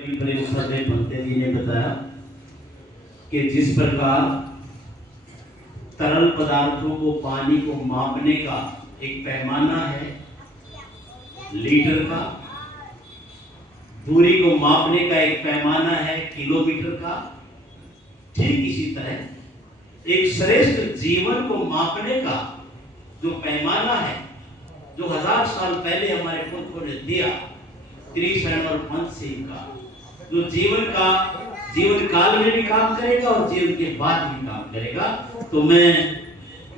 भंते जी ने बताया कि जिस प्रकार तरल पदार्थों को पानी को मापने का एक पैमाना है लीटर का, दूरी को मापने का एक पैमाना है किलोमीटर का, ठीक इसी तरह एक श्रेष्ठ जीवन को मापने का जो पैमाना है, जो 1000 साल पहले हमारे पुरखों ने दिया, त्रिशरण और पंचशील का, जो जीवन काल में भी काम करेगा और जीवन के बाद भी काम करेगा। तो मैं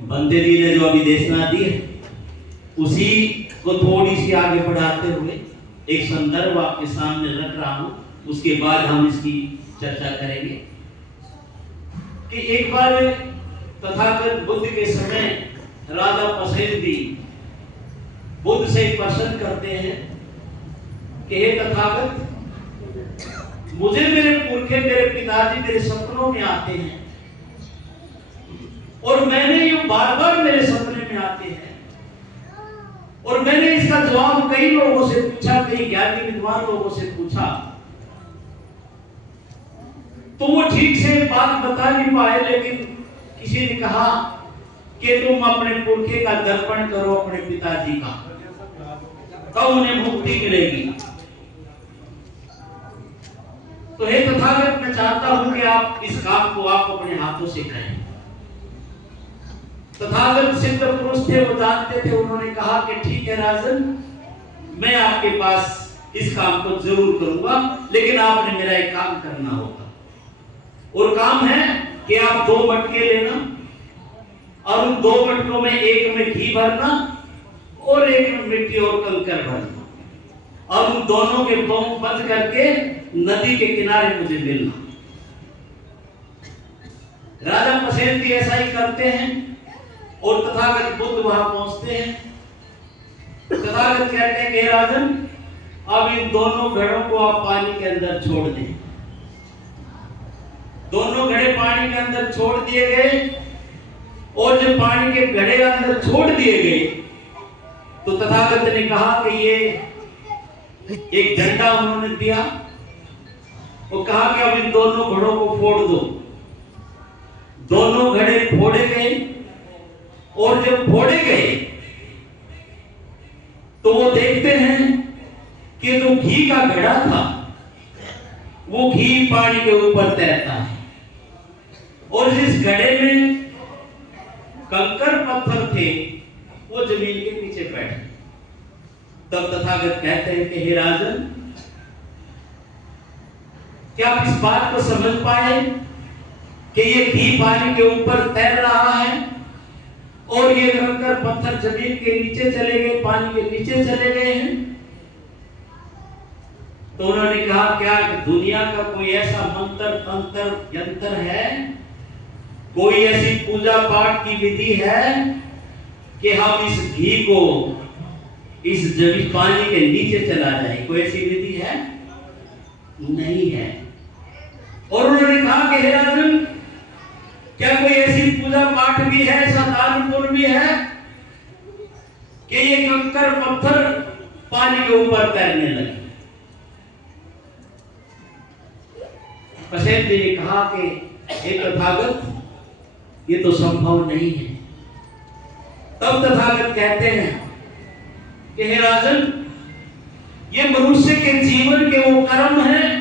बंदे जी ने जो अभी देशना दी है उसी को थोड़ी सी आगे बढ़ाते हुए एक संदर्भ आपके सामने रख रहा हूं, उसके बाद हम इसकी चर्चा करेंगे कि एक बार तथागत बुद्ध के समय राजा पसेंदी बुद्ध से प्रश्न करते हैं कि हे तथागत, मुझे मेरे पुरखे मेरे पिताजी मेरे सपनों में आते हैं और मैंने ये बार बार मेरे सपने में आते हैं और मैंने इसका जवाब कई लोगों से पूछा, कई ज्ञानी विद्वान लोगों से पूछा, तो वो ठीक से बात बता नहीं पाए। लेकिन किसी ने कहा कि तुम अपने पुरखे का दर्पण करो अपने पिताजी का, तब उन्हें मुक्ति मिलेगी। तो हे तथागत, मैं चाहता हूं कि आप इस काम को आप अपने हाथों से करें। तथागत सिद्ध पुरुष थे, वो जानते थे। उन्होंने कहा कि ठीक है राजन, मैं आपके पास इस काम को जरूर करूंगा, लेकिन आपने मेरा एक काम करना होगा। और काम है कि आप 2 मटके लेना और उन 2 मटकों में एक में घी भरना और एक में मिट्टी और कंकर भरना और उन दोनों के मुंह बंद करके नदी के किनारे मुझे मिलना। राजा पसेंदी ऐसा ही करते हैं और तथागत बुद्ध वहां पहुंचते हैं। तथागत कहते हैं कि राजन, अब इन दोनों घड़ों को आप पानी के अंदर छोड़ दें। दोनों घड़े पानी के अंदर छोड़ दिए गए और जब पानी के घड़े अंदर छोड़ दिए गए तो तथागत ने कहा कि ये एक डंडा उन्होंने दिया और कहा कि अब इन दोनों घड़ों को फोड़ दो। दोनों घड़े फोड़े गए और जब फोड़े गए तो वो देखते हैं कि जो घी का घड़ा था वो घी पानी के ऊपर तैरता है और जिस घड़े में कंकर पत्थर थे वो जमीन के पीछे बैठे। तब तथागत कहते हैं कि हे राजन, क्या आप इस बात को समझ पाए कि ये घी पानी के ऊपर तैर रहा है और ये कंकर पत्थर जमीन के नीचे चले गए, पानी के नीचे चले गए हैं। तो उन्होंने कहा, क्या दुनिया का कोई ऐसा मंत्र तंत्र यंत्र है, कोई ऐसी पूजा पाठ की विधि है कि हम इस घी को इस जमीन पानी के नीचे चला जाए? कोई ऐसी विधि है? नहीं है। और उन्होंने कहा कि हे राजन, क्या कोई ऐसी पूजा पाठ भी है, ऐसा दान पुण्य भी है कि ये कंकर पत्थर पानी के ऊपर तैरने लगे? पसेंदी ने कहा कि हे तथागत, ये तो संभव नहीं है। तब तथागत कहते हैं कि हे राजन, ये मनुष्य के जीवन के वो कर्म हैं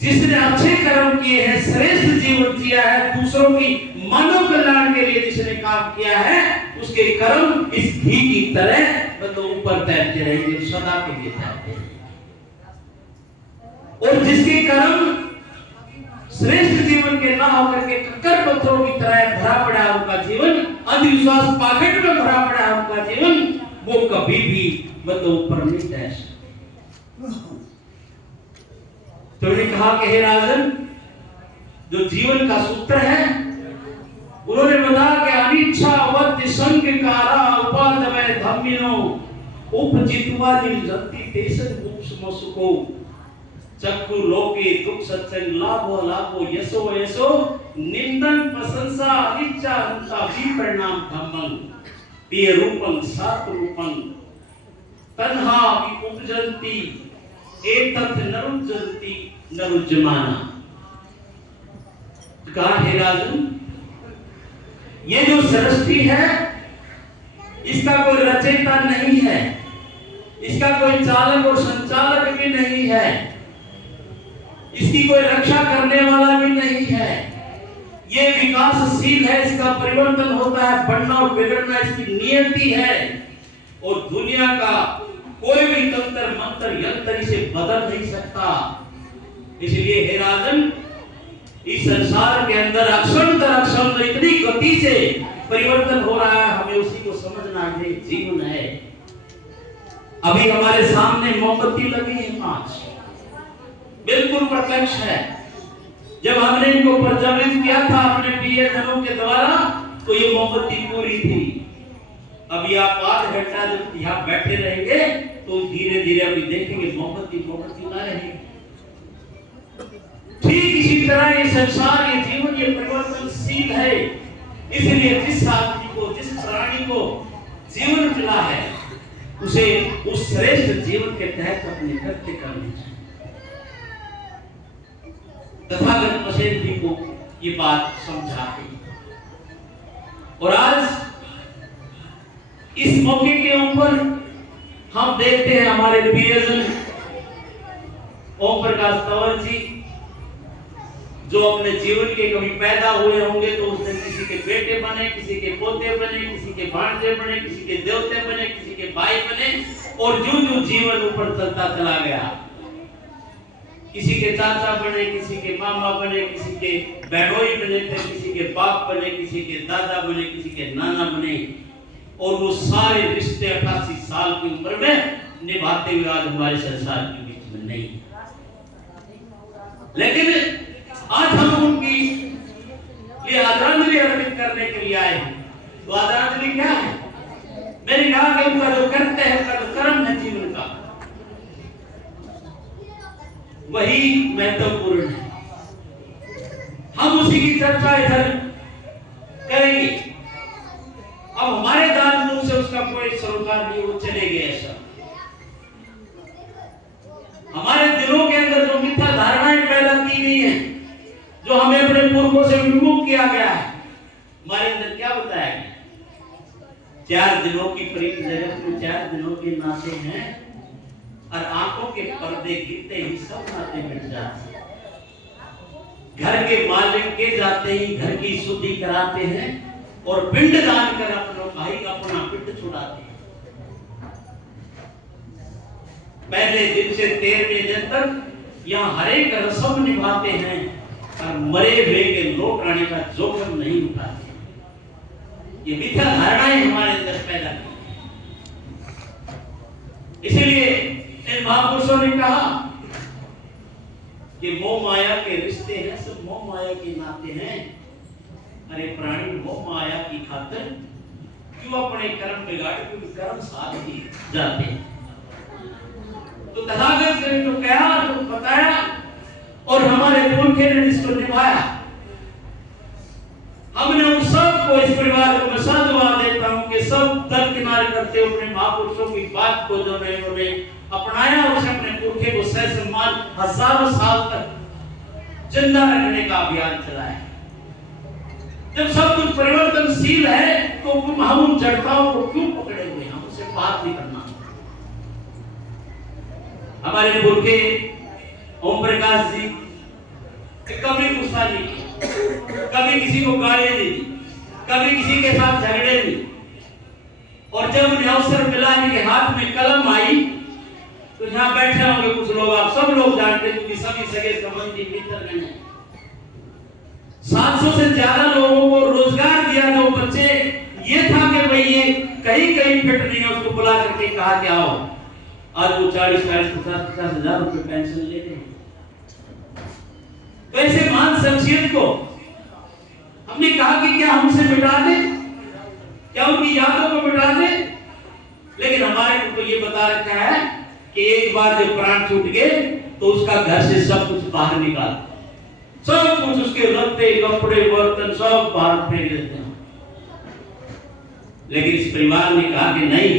जिसने अच्छे कर्म किए हैं, श्रेष्ठ जीवन जिया है, दूसरों की मानव कल्याण के लिए जिसने काम किया है, उसके कर्म इस घी की तरह मतलब ऊपर तैरते रहेंगे, सदा के लिए तैरते रहेंगे। और जिसके कर्म श्रेष्ठ जीवन के ना होकर के कंकर पत्थरों की तरह भरा पड़ा उनका जीवन, अंधविश्वास पाखंड में भरा पड़ा उनका जीवन, वो कभी भी मतलब ऊपर नहीं तैर सकता। तो उन्होंने कहा कि हे राजन, जो जीवन का सूत्र है, उन्होंने बताया कि अनिच्छा वत्ति संगकारा उपादमय धम्मिनो उपजित्वा निर्जन्ति तेषं मुक्ष्मसुको चक्षु लोके दुख सत्संग लाभो लाभो यशो यशो निंदन प्रशंसा अनिच्छा उनका विपरिणाम धम्मं प्रिय रूपं सात रूपं तन्हा विपुजन्ति एतत् नरुज्जन्ति नरुज्जमाना। कहा हे राजन, ये जो सृष्टि है इसका कोई रचयिता नहीं है, इसका कोई चालक और संचालक भी नहीं है, इसकी कोई रक्षा करने वाला भी नहीं है। ये विकासशील है, इसका परिवर्तन होता है, बढ़ना और बिगड़ना इसकी नियति है, और दुनिया का कोई भी तंत्र मंत्र यंत्र इसे बदल नहीं सकता। इसलिए हे राजन, इस संसार के अंदर अक्षण दर अक्षण इतनी गति से परिवर्तन हो रहा है, हमें उसी को समझना है, जीवन है। अभी हमारे सामने मोमबत्ती लगी है 5, बिल्कुल प्रत्यक्ष है। जब हमने इनको प्रज्वलित किया था अपने प्रियजनों के द्वारा तो ये मोमबत्ती पूरी थी। अभी आप 8 घंटा जब यहाँ बैठे रहेंगे तो धीरे धीरे अभी देखेंगे मोमबत्ती ना रहेगी। ठीक इसी तरह ये संसार, ये जीवन, ये परिवर्तनशील है। इसलिए जिस आदमी को, जिस प्राणी को जीवन मिला है उसे उस श्रेष्ठ जीवन के तहत अपने कृत्य करने चाहिए। तथागत मसीह जी को ये बात समझाते। और आज इस मौके के ऊपर हम देखते हैं हमारे प्रियजन ओम प्रकाश तंवर जी, जो अपने जीवन के कभी पैदा हुए होंगे तो उसने किसी के बेटे बने, किसी के पोते बने, किसी के भांजे बने, किसी के देवते बने, किसी के भाई बने, और जो जो जीवन ऊपर चलता चला गया, किसी के चाचा बने, किसी के मामा बने, किसी के बहनोई बने थे, किसी के बाप बने, किसी के दादा बने, किसी के नाना बने, और वो सारे रिश्ते 88 साल की उम्र में निभाते हुए आज हमारे संसार के बीच में नहीं। लेकिन आज हम उनकी ये आदरांजलि अर्पित करने के लिए आए हैं। तो आदरांजलि क्या है? मैंने कहा कि उनका जो करते हैं, उनका जो कर्म है जीवन का, वही महत्वपूर्ण है। हम उसी की चर्चा इधर करेंगे। अब हमारे दान से उसका कोई सरोकार नहीं, वो चले गए। ऐसा हमारे दिलों के अंदर जो मिथ्या धारणाएं पैदा की गई हैं, जो हमें अपने पूर्वों से विमुख किया गया है, हमारे अंदर क्या बताया गया? 4 दिनों की प्रीत जगत में 4 दिनों के नाते हैं, और आंखों के पर्दे गिरते ही सब नाते मिट जाते हैं। घर के मालिक के जाते ही घर की शुद्धि कराते हैं और पिंड दान कर अपना भाई का अपना पिंड छुड़ाते हैं। पहले दिन से 13वें दिन तक यहाँ हर एक रस्म निभाते हैं और मरे हुए के लौट आने का जोखिम नहीं उठाते। ये मिथ्या धारणाएं हमारे अंदर पैदा की। इसीलिए इन महापुरुषों ने कहा कि मोह माया के रिश्ते हैं, सब मोह माया के नाते हैं। अरे प्राणी, मोह माया की खातिर क्यों अपने कर्म बिगाड़, क्योंकि कर्म साथ ही जाते हैं। तो तथागत ने जो कहा, जो बताया, और हमारे पुरखे ने जिसको निभाया, हमने उन सबको, इस परिवार को मैं साधुवाद देता हूं कि सब दरकिनार करते अपने महापुरुषों की बात को जो उन्होंने अपनाया, उसे अपने पुरखे को सह सम्मान हजारों साल तक जिंदा रखने का अभियान चलाया। जब सब कुछ परिवर्तनशील है तो हम उन जड़ताओं को क्यों पकड़े हुए हैं? हम उसे बात नहीं करना। हमारे पुरखे ओम प्रकाश जी कभी गुस्सा नहीं किया, कभी किसी को गाली नहीं दी, कभी किसी के साथ झगड़े नहीं, और जब उन्हें अवसर मिला, इनके हाथ में कलम आई, तो यहाँ बैठे होंगे कुछ लोग, आप सब लोग जानते हैं क्योंकि सभी सगे संबंधी मित्रगण हैं। 700 से ज्यादा लोगों को रोजगार दिया। जो बच्चे ये था कि भाई ये कहीं कहीं फिट नहीं है, उसको बुला करके कहा कि आओ, आज वो 40-50 हजार रुपए पेंशन लेते हैं। तो ऐसे महान शख्सियत को हमने कहा कि क्या हम उसे मिटा दें, क्या उनकी यादों को मिटा दें? लेकिन हमारे को तो ये बता रखा है कि एक बार जब प्राण छूट गए तो उसका घर से सब कुछ बाहर निकाल, सब कुछ, उसके लत्ते कपड़े बर्तन सब बाहर फेंक देते हैं। लेकिन इस परिवार ने कहा कि नहीं,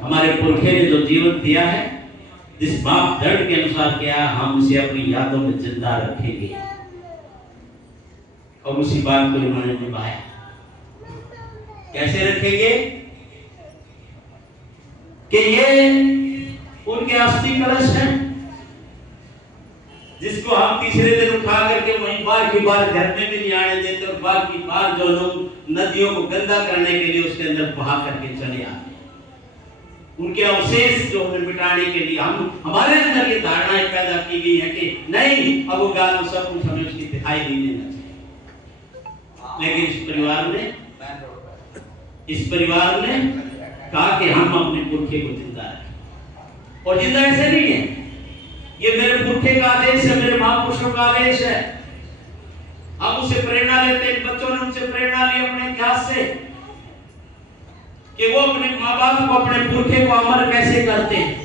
हमारे पुरखे ने जो जीवन दिया है जिस मापदंड के अनुसार किया, हम उसे अपनी यादों में जिंदा रखेंगे। और उसी बात को इन्होंने निभाया। कैसे रखेंगे कि ये उनके अस्थि कलश हैं, जिसको हम तीसरे दिन उठा करके वहीं बार की बार घर में भी नहीं आने देते, और बार की बार जो लोग नदियों को गंदा करने के लिए उसके अंदर बहा करके चले आते। उनके अवशेष जो है मिटाने के लिए हमारे अंदर ये धारणाएं पैदा की गई है कि नहीं, अब वो गाना सब कुछ हमें उसकी दिखाई नहीं देना चाहिए। लेकिन इस परिवार ने कहा कि हम अपने पुरखे को जिंदा रखें। और जिंदा ऐसे नहीं है, ये मेरे पुरखे का आदेश है, मेरे महापुरुषों का आदेश है। हम उसे प्रेरणा लेते हैं, बच्चों ने उनसे प्रेरणा ली अपने इतिहास से कि वो अपने माँ बाप को, अपने पुरखे को अमर कैसे करते हैं।